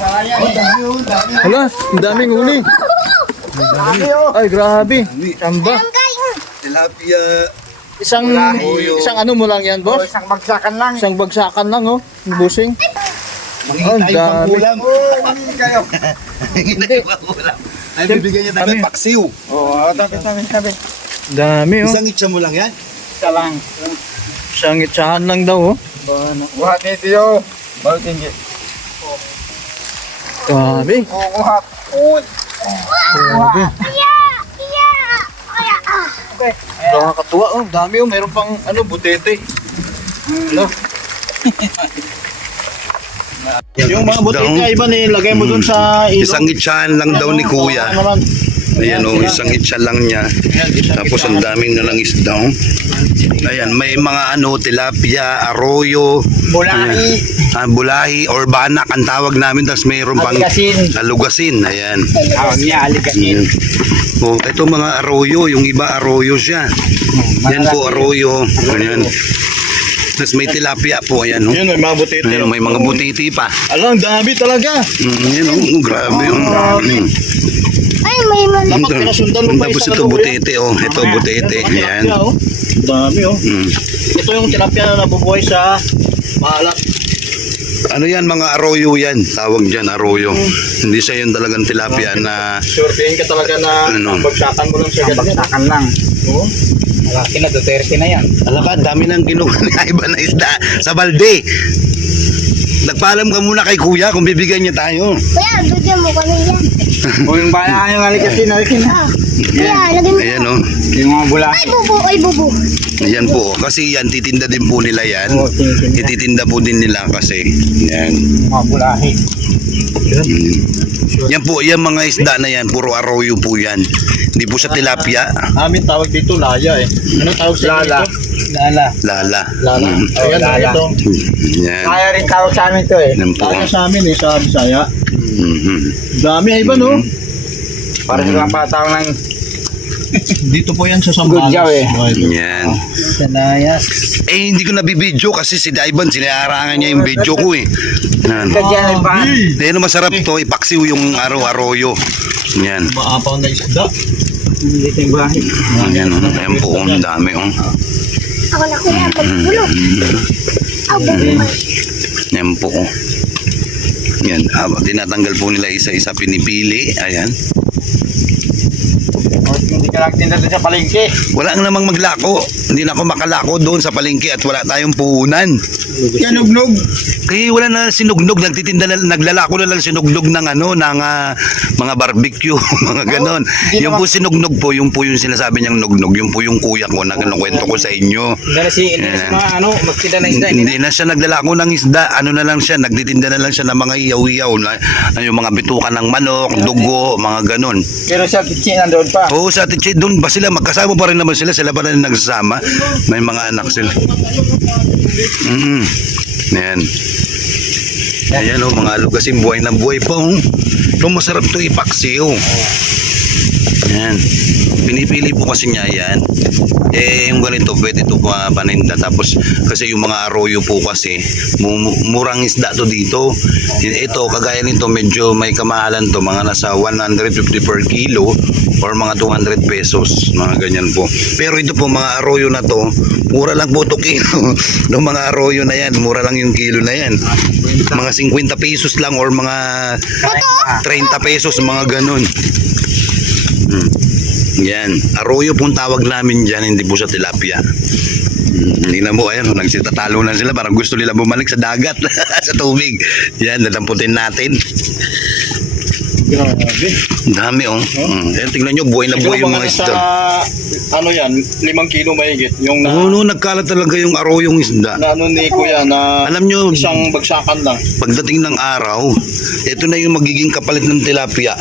Hala, ang daming huli. Ay, grabe. Tamba. Tilapia. Isang ano mo lang yan, boss? Isang bagsakan lang. Isang bagsakan lang, oh. Yung busing. Mangingi tayo pang dami. ulam. Mangingi kayo. Mangingi tayo pang ulam. Ay, bibigyan niya tayo Kami. paksiw. Oo, tabi. Dami, oh. Isang itcha mo lang yan? Isa lang. Isang itsahan lang daw, oh. Buhat nito yo. Baru tinggi. Grabe. Buhat. Uy. Grabe. Nakakatuwa, oh. Dami, oh. Meron pang, ano, butete. Ano? Yung mga butete, iba nilagay mo dun sa ilong. Isang itchahan lang daw ni Kuya. Ayan o, isang itcha lang niya. Tapos ang daming nalang isda. Oh. Ayan, may mga ano, tilapia, arroyo, Bulahi. bulahi or banak ang tawag namin. Tapos mayroon pang Aligasin. alugasin. Ayan. Niya aligasin. Oh, ito mga arroyo, yung iba arroyo siya. Yan po arroyo. Ayan. Tapos may tilapia po, ayan oh. Yun, may mga butete. Ayan, may mga butiti pa. Alam, dami talaga. Yan oh, grabe oh. Ay, may mali. Dapat pinasundan mo pa Tapos isang ito ano, butete oh, ito butete. Ayan. Tilapia, oh. Dami, oh. Ito yung tilapia na nabubuhay sa maalat. Ano yan, mga arroyo yan. Tawag dyan, arroyo. Hindi siya yung talagang tilapia na Surveyin ka talaga na Ano? bagsakan mo lang siya ganyan. Bagsakan lang. Oh. Malaki na, Duterte na yan. alam ka, dami nang kinuha ni iba na isda sa balde. Nagpaalam ka muna kay Kuya kung bibigyan niya tayo. Kuya, bigyan mo kami yan. O yung bala yung aligasin, aligasin na. Kuya, lagyan mo. Ayan oh. Yung mga bulahi. Ay, bubu. Ayan po. Kasi yan, titinda din po nila yan. Oo, tinitinda. Ititinda po din nila kasi. Yan. Yung mga bulahi. Yan po, yan mga isda na yan. Puro arroyo po yan. Hindi po sa tilapia. Amin tawag dito laya eh. Ano tawag sa Lala. dito? Lala. Lala. Lala. Oh, Ayan, lala. ito. Yan. Kaya rin tawag sa amin to eh. Yan po. Laya sa amin eh, sa Bisaya. Mhm. Dami ay iba, no? Para sa mga patawang ng Dito po yan sa Sambales. Gudyaw, eh. Yan. Sanayas. Eh, hindi ko nabibidyo kasi si Daiban, sinaharangan niya yung video ko eh. Yan. Kagyan ng bahan. Dahil masarap to, ipaksiw yung arroyo. Yan. Maapaw na isda. Dito yung bulahi. Yan, oh. Ayan po, ang dami. Oh. Ako na kuya, magbulo. Aw, bubu. Yan po. Oh. Yan, tinatanggal po nila isa-isa, pinipili. Ayan. Hindi ka lang tinda doon sa palengke. Wala nga namang maglako. Hindi na ako makalako doon sa palengke at wala tayong puhunan. Yanugnog. Kaya wala na sinugnog, nagtitinda na, naglalako na lang sinugnog ng ano, ng mga barbecue, mga ganon. Yung po sinugnog po, yung po yung sinasabi niyang nugnog, yung po yung kuya ko na kinukwento ko sa inyo. Hindi na mga ano, magtinda ng isda. Hindi na siya naglalako ng isda, ano na lang siya, nagtitinda na lang siya ng mga iyaw-iyaw, yung mga bitukan ng manok, dugo, mga ganon. Pero sa kitchen nandoon pa. Oo, sa Tichi, doon ba sila, magkasama pa rin naman sila pa rin nagsasama, may mga anak sila. Ayan. Ayan o, mga alugasin, buhay na buhay pa o. Ito masarap to ipaksiw. Ayan. Pinipili po kasi niya yan. Eh, yung ganito, pwede ito paninda. Tapos, kasi yung mga arroyo po kasi, murang isda to dito. Ito, kagaya nito, medyo may kamahalan to. Mga nasa 150 per kilo or mga 200 pesos. Mga ganyan po. Pero ito po, mga arroyo na to, mura lang po to kilo. Yung mga arroyo na yan, mura lang yung kilo na yan. Mga 50 pesos lang or mga 30 pesos, mga ganun. Yan, arroyo pong tawag namin dyan, hindi po sa tilapia. Hindi na mo, ayan, nagsitatalo na sila, parang gusto nila bumalik sa dagat, sa tubig. Yan, dalamputin natin. Grabe. Dami oh. Ayan, tingnan nyo, buhay na buhay yung mga isda. Ano yan, 5 kilo mahigit. Yung na, No, nagkalat talaga yung arroyong isda. na ano ni Kuya na Alam nyo, isang bagsakan lang. pagdating ng araw, ito na yung magiging kapalit ng tilapia.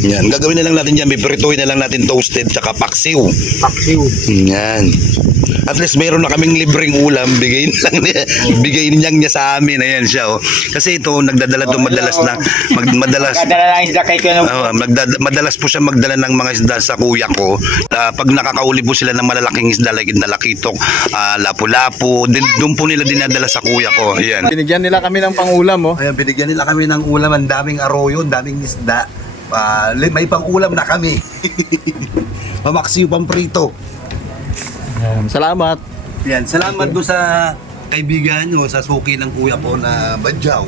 Yan, gagawin na lang natin yan, biprituhin na lang natin toasted tsaka paksiw. Paksiw. Yan. At least mayroon na kaming libreng ulam, bigay niya sa amin. Ayan siya, oh. Kasi ito nagdadala to madalas na madalas Kadala lang isda kay Kuya Nugnog. madalas po siya magdala ng mga isda sa kuya ko. Pag nakakauli po sila ng malalaking isda like nalakitok, lapu-lapu, doon po nila dinadala sa kuya ko. Ayan. Binigyan nila kami ng pangulam, oh. Ayan, binigyan nila kami ng ulam, ang daming arroyo, daming isda. May pang-ulam na kami. Pamaksiw, pamprito. Salamat. Yan, salamat do sa kaibigan nyo, sa suki ng kuya ko na Badyaw.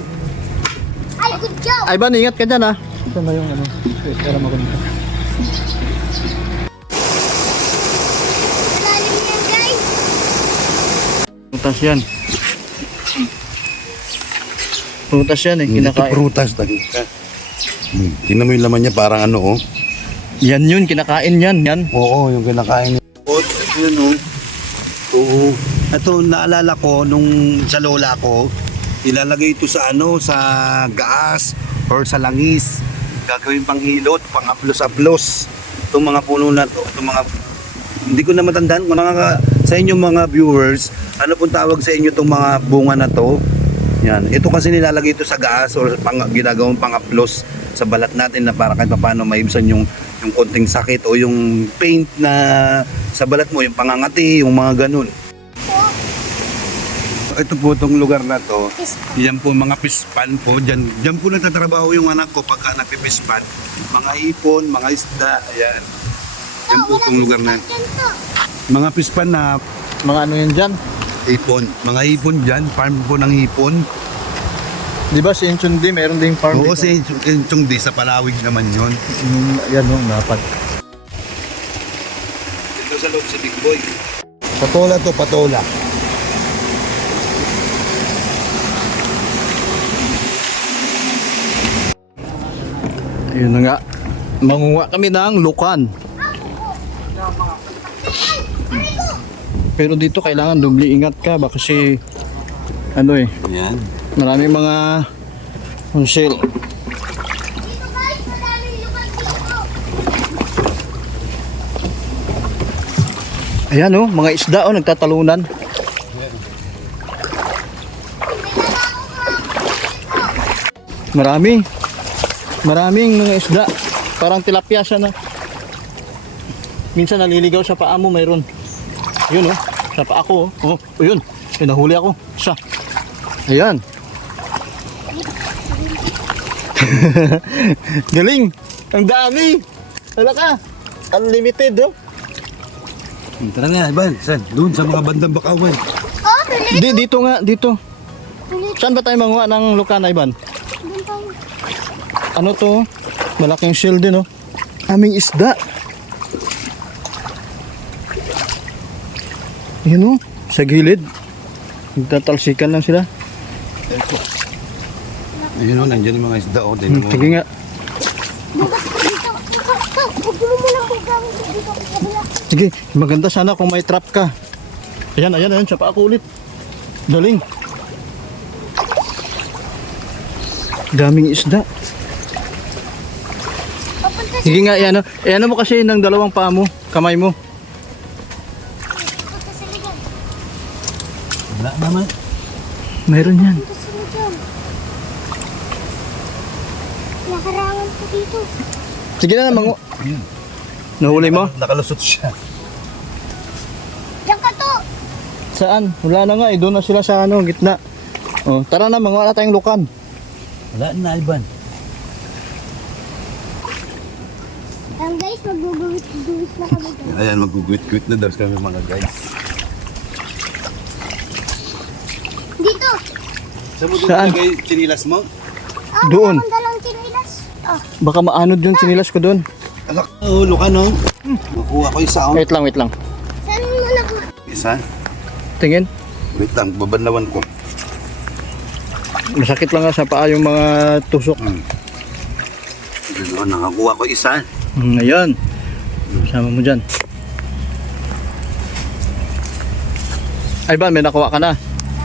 Ay, good job. Ay, Ban, ingat ka dyan, ha. Ito na yung ano. Pera mo dito. Lalim yan, guys. Prutas yan. Prutas yan, eh. Kinakain. Prutas, tingnan mo yung laman niya, parang ano, oh. Yan yun, kinakain yan. Yan. Oo, yung kinakain niya. Yun, oh. Oo. Ito, naalala ko, nung sa lola ko, ilalagay ito sa ano, sa gaas or sa langis. Gagawin pang hilot, pang aplos-aplos. Itong mga puno na to, itong mga, hindi ko na matandaan kung sa inyo mga viewers, ano pong tawag sa inyo itong mga bunga na to. Yan. Ito kasi nilalagay ito sa gaas or ginagawang pang aplos sa balat natin na para kahit paano maibsan yung konting sakit o yung paint na sa balat mo, yung pangangati, yung mga ganun. Ito po itong lugar na to, yan po mga pispan po, dyan po nagtatrabaho yung anak ko pagka nagpipispan, mga ipon, mga isda, ayan. Yan po itong lugar na mga pispan na Mga ano yan dyan. ipon, mga ipon dyan, farm po ng ipon. Di ba si Inchundi, meron ding farm Oo, dito? si Chong Di, sa Palawig naman yun. Yan, oh, dapat. Ito sa loob si Big Boy. Patola to, patola. Ayun na nga. Manguha kami ng lukan. Pero dito kailangan dubli ingat ka baka kasi ano eh, Ayan. maraming mga sale. Dito, guys. Madaming lupat dito. Ayan oh, mga isda oh, nagtatalunan. Maraming mga isda. Parang tilapia siya na. Minsan naliligaw sa paa mo, mayroon. Yun oh, sa paa ko oh. Oh, yun. May nahuli ako. Siya. Ayan. Galing. Ang dami. Wala ka. Unlimited oh. Tara na, Ivan. Saan? Doon sa mga bandang Bakawan. Oh, tuloy. Dito nga, dito. Saan ba tayo manguha ng lukan, Ivan? Doon tayo. Ano to? Malaking shell din oh. Aming isda. Yun oh, sa gilid. Nagtatalsikan lang sila. Ayun o, nandiyan yung mga isda o. Sige nga. Bukas ko dito. Huwag mo muna kung gawin ko dito sa kabila. Sige, maganda sana kung may trap ka. Ayan, siya pa ako ulit. Daling. Daming isda. Papunta sa Sige nga, yan oh. Ano mo kasi ng dalawang paa mo, kamay mo. ligan. Wala naman. Mayroon yan. Punta sa ligan. Nakarangan ko dito. Sige na, mangu. Nahuli mo? Nakalusot siya. Diyan ka to. Saan? Wala na nga eh. Doon na sila sa ano, gitna. Oh, tara na, manguha na tayong lukan. Wala na, Ivan. Guys, magbubuwit-buwit na kami dyan. Ayan, mag-guwit-guwit na daw kami mga guys. Dito. Saan mo doon Saan? nilagay chinilas mo? Ah, Doon. Wala akong dalang chinilas. Ah, Baka maanod yung sinilas ko doon. Alak, ulo ka no? Makuha ko isa oh. Wait lang. saan mo na po? Isa? Tingin. Wait lang, babanlawan ko. Masakit lang nga sa paa yung mga tusok. Ano, nakakuha ko isa. Ayan. Sama mo dyan. Ay ba, may nakuha ka na?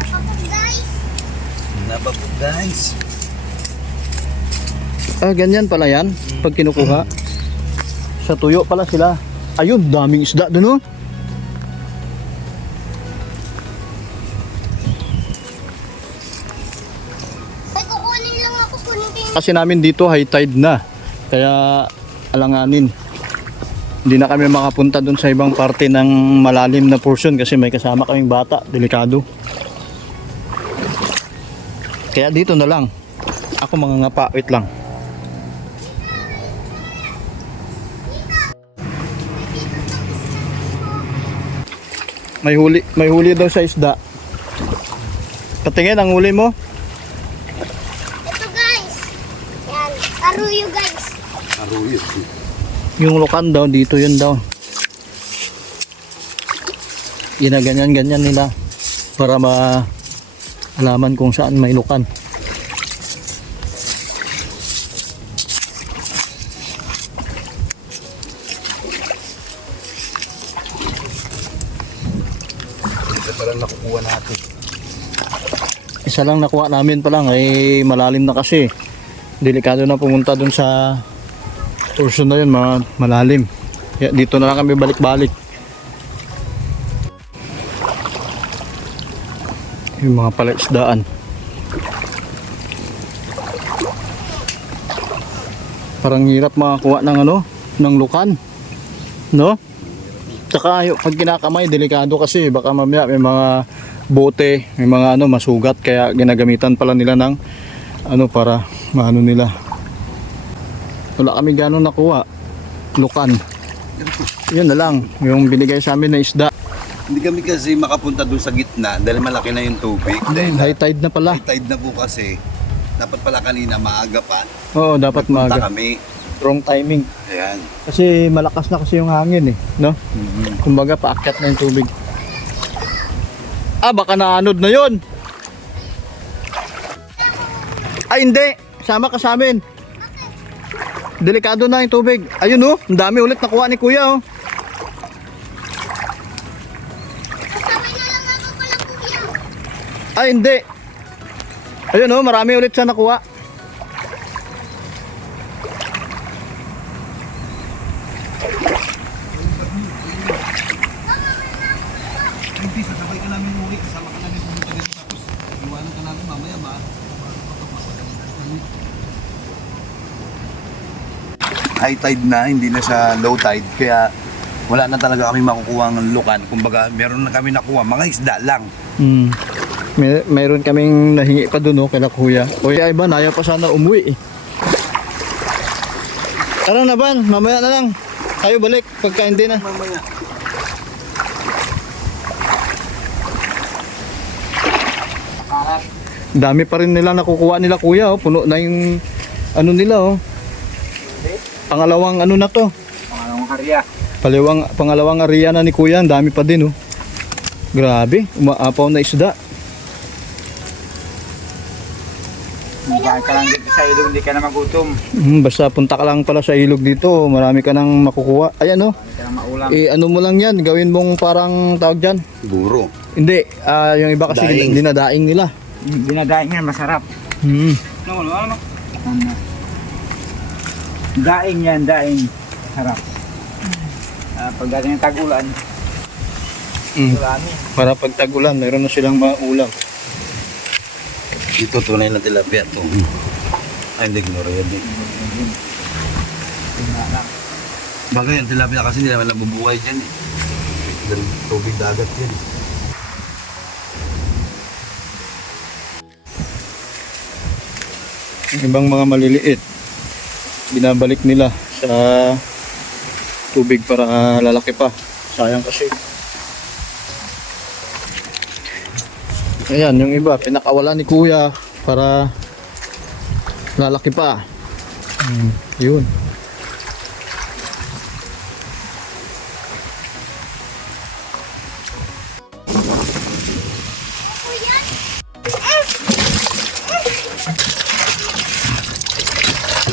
Kapag guys. Nabagod guys. Ah, ganyan pala yan. Pag kinukuha. Sa tuyo pala sila. Ayun, daming isda dun oh. kunin ko yung Kasi namin dito high tide na. Kaya alanganin. Hindi na kami makapunta dun sa ibang parte ng malalim na portion kasi may kasama kaming bata. Delikado. Kaya dito na lang. Ako mangangapa. Wait lang. May huli daw sa isda. Patingin ang huli mo. ito guys. Yan. Aruyo guys. Aruyot. Yung lukan daw dito yun daw. Ginaganyan-ganyan nila para malaman kung saan may lukan. Ito palang nakukuha natin. Isa lang nakuha namin pa lang ay malalim na kasi. Delikado na pumunta dun sa portion na yun, malalim. Kaya dito na lang kami balik-balik. Yung mga palaisdaan. Parang hirap makakuha ng ng lukan. No? Tsaka pag kinakamay, delikado kasi baka mamaya may mga bote, may mga masugat kaya ginagamitan pala nila ng para maano nila. Wala kami gano'n nakuha. Lukan. Yun na lang, yung binigay sa amin na isda. Hindi kami kasi makapunta doon sa gitna dahil malaki na yung tubig. Dahil High tide na pala. high tide na po kasi. Dapat pala kanina maaga pa. Oo, dapat Punta maaga. kami. Wrong timing. Ayan. Kasi malakas na kasi yung hangin no? Kumbaga paakyat na yung tubig. Baka naanod na yun. Ay hindi, sama ka sa amin. Delikado na yung tubig. Ayun ang dami ulit nakuha ni kuya Kasabay na lang ako pala kuya. Ay hindi. Ayun marami ulit siya nakuha. Hindi, sasabay ka namin uwi. Kasama ka namin pumunta dito tapos iwanan ka namin mamaya high tide na, hindi na sa low tide. Kaya wala na talaga kami makukuha ng lukan. Kumbaga, meron na kami nakuha. Mga isda lang. Mayroon kaming nahingi pa doon kay kuya. Kuya Ivan, ayaw pa sana umuwi Tara na Van, mamaya na lang. Tayo balik pagka hindi na. Mamaya. Dami pa rin nila nakukuha nila kuya puno na yung nila Pangalawang na to. Pangalawang harya. Pangalawang area na ni kuya, ang dami pa din Grabe, umaapaw na isda. Magkain ka lang dito sa ilog, hindi ka na magutom. Basta punta ka lang pala sa ilog dito, marami ka nang makukuha. Ayan Hindi ka na maulam. ano mo lang yan, gawin mong parang tawag dyan. Siguro. Hindi, yung iba kasi Daing. dinadaing nila. Dinadaing yan, masarap. Ano? Daing yan, daing. Sarap. Pagdating ng tag-ulan, marami. Para pag tag-ulan, mayroon na silang maulam. Ito tunay na tilapia to. Ay, hindi ignore yan. Bagay ang tilapia kasi hindi naman nabubuhay dyan Dahil tubig dagat yan. Yung ibang mga maliliit, binabalik nila sa tubig para lalaki pa. Sayang kasi. Ayan, yung iba, pinakawalan ni kuya para lalaki pa. Yun.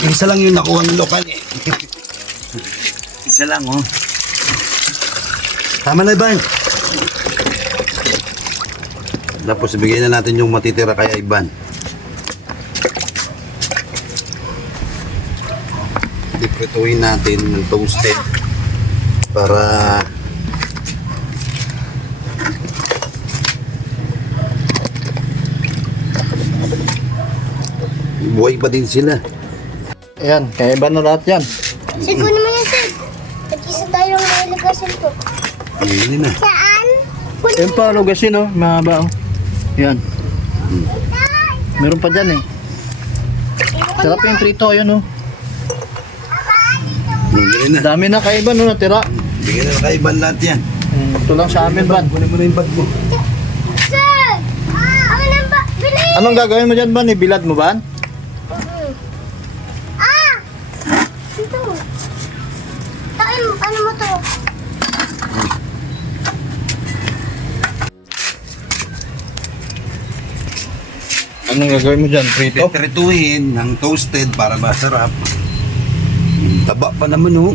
Isa lang yung nakuha ng lokal Isa lang Tama na ba? Tapos ibigay na natin yung matitira kay Ivan. Iprituhin natin ng toasted para buhay pa din sila. Ayan, kaya iba na lahat yan. Sige ko naman yan, sir. Nag-isa tayo ng mga lagasin to. Hindi na. Saan? Ayan pa, lugasin oh, mahaba oh. Yan. Meron pa dyan eh. Sarap yung prito, yun oh. Hindi na. Dami na kaiba no, natira. Bigyan na kaiban lahat yan. Ito lang sa amin, Ban. Kunin mo na yung bag mo. Sir! Ako nang ba? Bili! Anong gagawin mo dyan, Ban? Ibilad mo, Ban? Ah! Ito. Tain, ano mo to? Anong gagawin mo dyan, prito? Titrituhin ng toasted para masarap. Taba pa naman oh.